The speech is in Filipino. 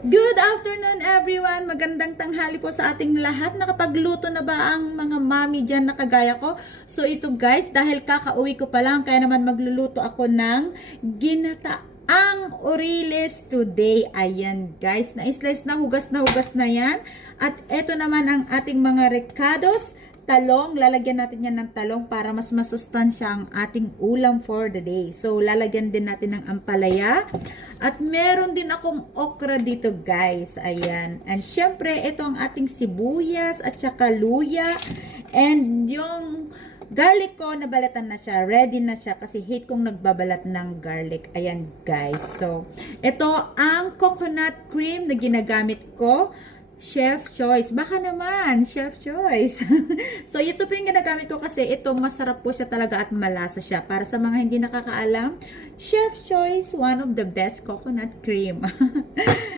Good afternoon everyone! Magandang tanghali po sa ating lahat. Nakapagluto na ba ang mga mami dyan na kagaya ko? So ito guys, dahil kakauwi ko pa lang, kaya naman magluluto ako ng ginataang oriles today. Ayan guys, na-slice na hugas na yan. At ito naman ang ating mga recados. Talong, lalagyan natin yan ng talong para mas masustansya ang ating ulam for the day. So, lalagyan din natin ng ampalaya. At meron din akong okra dito, guys. Ayan. And syempre, ito ang ating sibuyas at saka luya. And yung garlic ko, nabalatan na siya. Ready na siya kasi hate kong nagbabalat ng garlic. Ayan, guys. So, ito ang coconut cream na ginagamit ko. Chef Choice. Baka naman, Chef Choice. So, ito po yung ginagamit ko kasi ito masarap po siya talaga at malasa siya. Para sa mga hindi nakakaalam, Chef Choice, one of the best coconut cream.